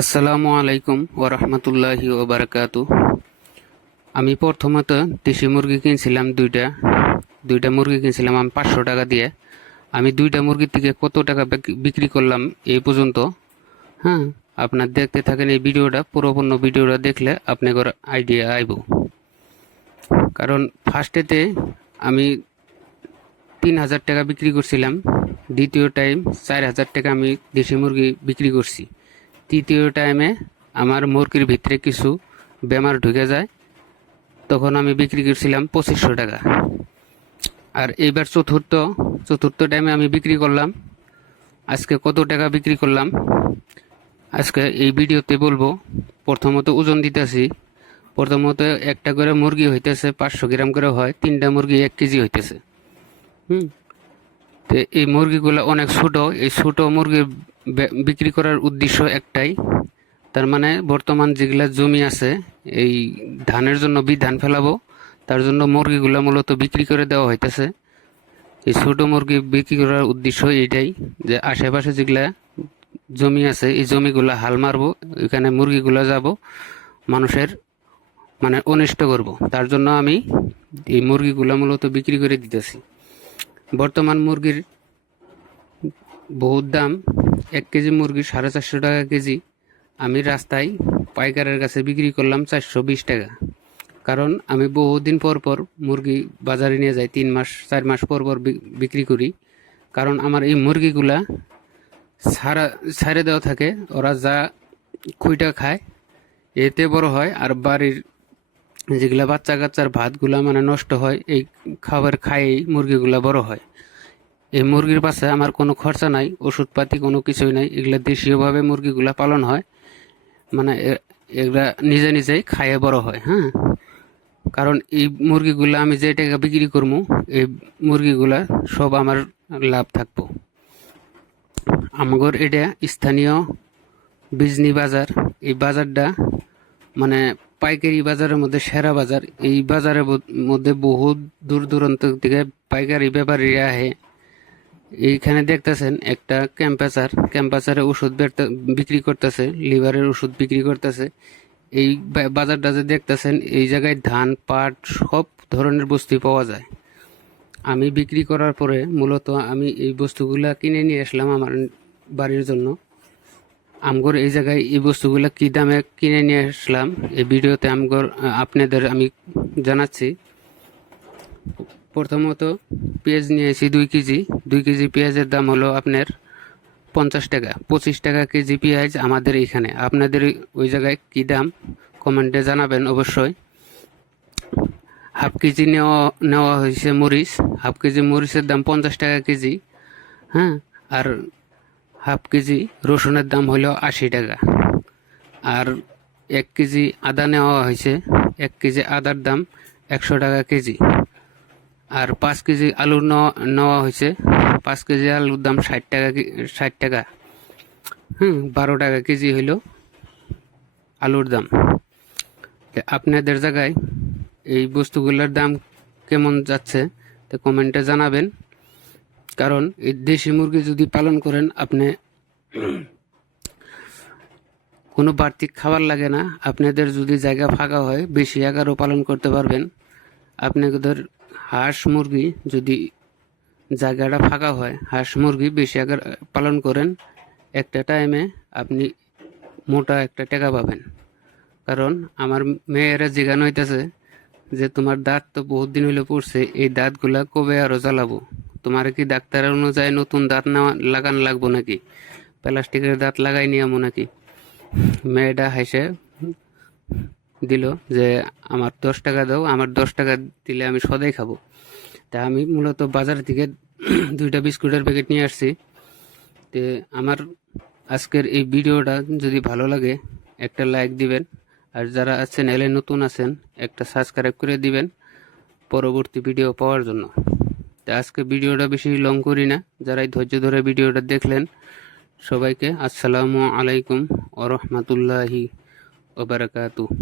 আসসালামু আলাইকুম ওরহমতুল্লাহি ওবারাকাতু। আমি প্রথমত দেশি মুরগি কিনছিলাম দুইটা মুরগি কিনছিলাম আমি 500 টাকা দিয়ে। আমি দুইটা মুরগি থেকে কত টাকা বিক্রি করলাম এই পর্যন্ত। হ্যাঁ, আপনার দেখতে থাকেন এই ভিডিওটা, পুরোপূর্ণ ভিডিওটা দেখলে আপনার আইডিয়া আইব। কারণ ফার্স্টেতে আমি 3,000 টাকা বিক্রি করছিলাম, দ্বিতীয় টাইম 4,000 টাকা আমি দেশি মুরগি বিক্রি করছি, তৃতীয় টাইমে আমার মুরগির ভিতরে কিছু বেমার ঢুকে যায়, তখন আমি বিক্রি করছিলাম 2,500 টাকা। আর এইবার চতুর্থ টাইমে আমি বিক্রি করলাম। আজকে কত টাকা বিক্রি করলাম আজকে এই ভিডিওতে বলবো। প্রথমত ওজন দিতেছি। প্রথমত একটা করে মুরগি হইতেছে 500 গ্রাম করে হয়, 3টা মুরগি 1 কেজি হইতেছে। তো এই মুরগিগুলো অনেক ছোট। এই ছোট মুরগি বিক্রি করার উদ্দেশ্য একটাই, তার মানে বর্তমান যেগুলা জমি আছে এই ধানের জন্য ধান ফেলাবো, তার জন্য মুরগিগুলা মূলত বিক্রি করে দেওয়া হইতেছে। এই ছোট মুরগি বিক্রি করার উদ্দেশ্য এইটাই যে আশেপাশে যেগুলা জমি আছে এই জমিগুলা হাল মারবো, এখানে মুরগিগুলা যাব মানুষের মানে অনিষ্ট করব, তার জন্য আমি এই মুরগিগুলা মূলত বিক্রি করে দিতেছি। বর্তমান মুরগির বহুত দাম। 1 কেজি মুরগি 450 টাকা কেজি। আমি রাস্তায় পাইকারের কাছে বিক্রি করলাম 420 টাকা। কারণ আমি বহুদিন পর পর মুরগি বাজারে নিয়ে যাই, 3 মাস 4 মাস পর পর বিক্রি করি। কারণ আমার এই মুরগিগুলা ছাড়ে দেওয়া থাকে, ওরা যা খুইটা খায় এতে বড় হয়। আর বাড়ির যেগুলা বাচ্চা কাচ্চার ভাতগুলা মানে নষ্ট হয়, এই খাবার খাইয়েই মুরগিগুলা বড় হয়। এই মুরগির পাশে আমার কোনো খরচা নাই, ওষুধপাতি কোনো কিছুই নাই। এগুলা দেশীয়ভাবে মুরগিগুলা পালন হয়, মানে এগুলা নিজে নিজেই খাইয়ে বড় হয়। হ্যাঁ, কারণ এই মুরগিগুলা আমি যে টাকা বিক্রি করবো এই মুরগিগুলা সব আমার লাভ থাকবো। আমগর এটা স্থানীয় বিজনি বাজার। এই বাজারটা মানে পাইকারি বাজারের মধ্যে সেরা বাজার। এই বাজারের মধ্যে বহুত দূর দূরান্ত থেকে পাইকারি ব্যাপারীরা আহে। এইখানে দেখতেছেন একটা ক্যাম্পাসারে ওষুধ বিক্রি করতেছে, লিভারের ওষুধ বিক্রি করতেছে। এই বাজারটা যে দেখতেছেন এই জায়গায় ধান পাট সব ধরনের বস্তু পাওয়া যায়। আমি বিক্রি করার পরে মূলত আমি এই বস্তুগুলা কিনে নিয়ে আসলাম আমার বাড়ির জন্য। আমগর এই জায়গায় এই বস্তুগুলা কি দামে কিনে নিয়ে আসলাম এই ভিডিওতে আপনাদের আমি জানাচ্ছি। প্রথমত পেঁয়াজ নিয়েছি 2 কেজি। 2 কেজি পেঁয়াজের দাম হলো আপনার 50 টাকা। 25 টাকা কেজি পেঁয়াজ আমাদের এখানে। আপনাদের ওই জায়গায় কী দাম কমেন্টে জানাবেন অবশ্যই। হাফ কেজি নেওয়া হয়েছে মরিচ। হাফ কেজি মরিচের দাম 50 টাকা কেজি। হ্যাঁ, আর হাফ কেজি রসুনের দাম হলো 80 টাকা। আর 1 কেজি আদা নেওয়া হয়েছে। 1 কেজি আদার দাম 100 টাকা কেজি। আর 5 কেজি আলু নেওয়া হয়েছে। 5 কেজি আলুর দাম 60 টাকা। 12 টাকা কেজি হইল আলুর দাম। আপনাদের জায়গায় এই বস্তুগুলোর দাম কেমন যাচ্ছে তো কমেন্টে জানাবেন। কারণ এই দেশি মুরগি যদি পালন করেন আপনি কোনো বাড়তি খাবার লাগে না। আপনাদের যদি জায়গা ফাঁকা হয় বেশি আকারও পালন করতে পারবেন। আপনাদের হাঁস মুরগি যদি জায়গাটা ফাঁকা হয়, হাঁস মুরগি বেশি আকার পালন করেন, একটা টাইমে আপনি মোটা একটা টাকা পাবেন। কারণ আমার মেয়েরা জিজ্ঞানো হইতেছে যে তোমার দাঁত তো বহুত দিন হইলে পড়ছে, এই দাঁতগুলা কবে আরো জ্বালাবো? তোমার কি ডাক্তার অনুযায়ী নতুন দাঁত লাগান লাগবো নাকি? প্লাস্টিকের দাঁত লাগাই নিয়ামো নাকি? মেয়েটা হাসে দিল যে আমার 10 টাকা দাও, আমার 10 টাকা দিলে আমি সদাই খাবো। তা আমি মূলত বাজার থেকে 2টা বিস্কুটের প্যাকেট নিয়ে আসছি। তো আমার আজকের এই ভিডিওটা যদি ভালো লাগে একটা লাইক দিবেন, আর যারা চ্যানেলে নতুন আছেন একটা সাবস্ক্রাইব করে দিবেন পরবর্তী ভিডিও পাওয়ার জন্য। তো আজকে ভিডিওটা বেশি লং করি না, যারাই ধৈর্য ধরে ভিডিওটা দেখলেন সবাইকে আসসালামু আলাইকুম ওয়া রাহমাতুল্লাহি ওয়া বারাকাতুহু।